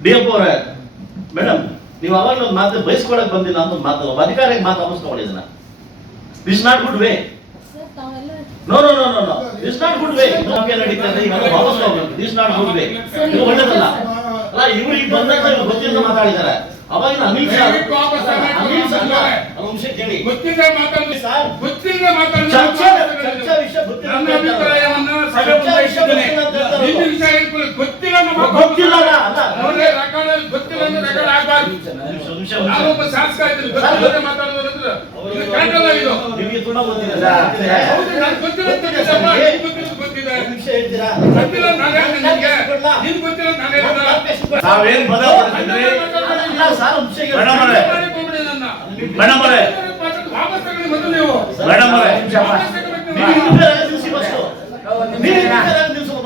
D F ಅವರೇ madam ನೀವು ಅವಾಗ ಒಂದು ಮಾತು ಬಯಸ್ಕೊಳಕ್ ಬಂದಿಲ್ಲ ಅಂತ ಒಂದು ಮಾತು ಒಬ್ಬ ಅಧಿಕಾರಿಗೆ ಮಾತು ವಾಪಸ್ ಇದನ್ನ. This not good way. No no no no no. This not good way. ನಮಗೆ ನಡೀತದೆ ಈಗ ವಾಪಸ್ ಹೋಗ್ಬೇಕು. Not good way. ಇದು ಒಳ್ಳೇದಲ್ಲ? ಅಲ್ಲ ಇವ್ರು ಈಗ ಬಂದಾಗ ಇವ್ರು ಗೊತ್ತಿಲ್ಲ ಮಾತಾಡಿದ್ದಾರೆ. ಅವಾಗಿನ ಅಮಿತ್ ಶಾ. ಅಮಿತ್ ಶಾ ಅಲ್ಲ, ಒಂದು ನಿಮಿಷ ಕೇಳಿ. ಗೊತ್ತಿಲ್ಲ ಮಾತಾಡಿ ಸರ್. ಗೊತ್ತಿಲ್ಲ ಮಾತಾಡಿ ಚರ್ಚೆ ಚರ್ಚೆ ವಿಷಯ ಗೊತ್ತಿಲ್ಲ ನನ್ನ ಅಂತ ಹೇಳ್ತಾರೆ. ಅಭಿಪ್ರಾಯವನ್ನ ಸಭೆ ಚರ್ಚೆ ಮುಂದೆ ಇಟ್ಟಿದ್ದೇನೆ. ನಿಮಿಷ, ನಾನೊಬ್ಬ ಶಾಸಕ ಇದ್ದೀನಿ. ಗೊತ್ತಿಲ್ಲದೆ ಮಾತಾಡೋದಂದ್ರೆ ಇದು ಅಲ್ಲ. ಹೌದು ನಾನು ಗೊತ್ತಿಲ್ಲ ಅಂತ ಗೊತ್ತಿಲ್ಲ ಗೊತ್ತಿದೆ. ಗೊತ್ತಿಲ್ಲ ಅಂತ ನಾನು ನಿನ್ಗೆ ಗೊತ್ತಿಲ್ಲ ಅಂತ ನಾನು ನಾವೇನ್ ಪದ ನಿಮಿಷ ಮೇಡಮ್ ಅವರೇ. ನನ್ನ. ಮೇಡಮ್ ಅವರೇ. ವಾಪಸ್ ತಗೊಳ್ಳಿ ಮೊದಲು ನೀವು. ಮೇಡಮ್ ಅವರೇ. ವಾಪಸ್ ತಗೊಳ್ಬೇಕು ನೀವು ನೀವು. ಇಂಟರ್ಫಿಯರ್ ಆಗಿ ನಿಲ್ಸಿ first. ನೀವು ಇಂಟರ್ಫಿಯರ್ ಆಗಿ ನಿಲ್ಸು ಮಾತಾಡಿ. ಮೇಡಮ್, ಮೇಡಮ್ ಅವರೇ.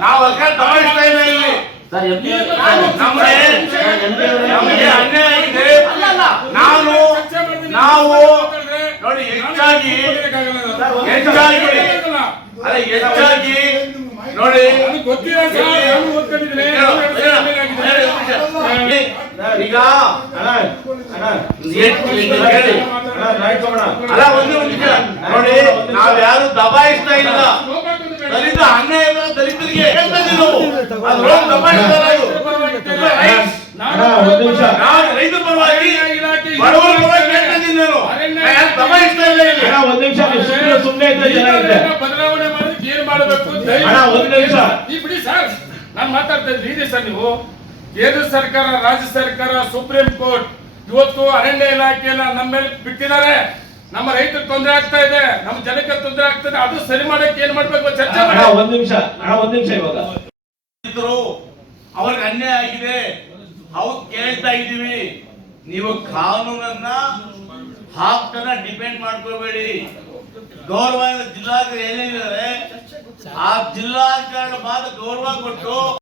ನಾವು ದಬಾಯಿಸ್ತಾ ಇಲ್ಲ ಇಲ್ಲಿ ನಮ್ಗೆ ನಮ್ಗೆ ಅನ್ಯಾಯ ಆಗಿದೆ ನಾನು ನಾವು ನೋಡಿ ಹೆಚ್ಚಾಗಿ ಹೆಚ್ಚಾಗಿ ಅದೇ ಹೆಚ್ಚಾಗಿ ನೋಡಿ ಸರ್. ಈಗ ಅಲ್ಲ ಒಂದು ನಿಮಿಷ ನೋಡಿ ನಾವ್ಯಾರು ದಬಾಯಿಸ್ತಾ ಇಲ್ಲ ಅನ್ಯಾಯ ದಲಿತರಿಗೆ ರೈತರ ಪರವಾಗಿ ಬಡವರ ಪರವಾಗಿ ಹೇಳ್ತಾ ಇದ್ದೀನಿ ನಾನು ನಾನು ಯಾರು ದಬಾಯಿಸ್ತಾ ಇಲ್ಲ ಇಲ್ಲಿ. ಅಣ್ಣ ಒಂದ್ ನಿಮಿಷ ಸುಮ್ಮನೆ ಸುಮ್ಮನೆ ಇದ್ರೆ ಚೆನ್ನಾಗಿದೆ ಬದಲಾವಣೆ ಏನ್ ಮಾಡಬೇಕು? ಅಣ್ಣ, ಒಂದ್ ನಿಮಿಷ. ಈ ಬಿಡಿ ಸರ್ ನಾನು ಮಾತಾಡ್ತಾ ಇದ್ದೀನಿ ಸರ್ ನೀವು. ಕೇಂದ್ರ ಸರ್ಕಾರ ರಾಜ್ಯ ಸರ್ಕಾರ ಸುಪ್ರೀಂ ಕೋರ್ಟ್ ಇವತ್ತು ಅರಣ್ಯ ಇಲಾಖೆಯನ್ನ ನಮ್ಮ ಮೇಲೆ ಬಿಟ್ಟಿದ್ದಾರೆ. ನಮ್ಮ ರೈತರು ತೊಂದರೆ ಆಗ್ತಾ ಇದೆ ನಮ್ಮ ಜನಕ್ಕೆ ತೊಂದರೆ ಆಗ್ತಾ ಇದೆ ಅದು ಸರಿ ಮಾಡಕ್ಕೆ ಏನ್ ಮಾಡ್ಬೇಕು ಚರ್ಚೆ ಒಂದ್ ನಿಮಿಷ ಒಂದ್ ನಿಮಿಷ ಇವಾಗ. ಅವ್ರಿಗೆ ಅನ್ಯಾಯ ಆಗಿದೆ. ಅವ್ ಕೇಳ್ತಾ ಇದೀವಿ ನೀವು ಕಾನೂನನ್ನ ಹಾಕ್ತನ ಡಿಪೆಂಡ್ ಮಾಡ್ಕೋಬೇಡಿ. ಗೌರವ ಜಿಲ್ಲಾಧಿಕಾರಿ ಏನೇನಿದ್ದಾರೆ ಆ ಜಿಲ್ಲಾಧಿಕಾರಿ ಮಾತ್ರ ಗೌರವ ಕೊಟ್ಟು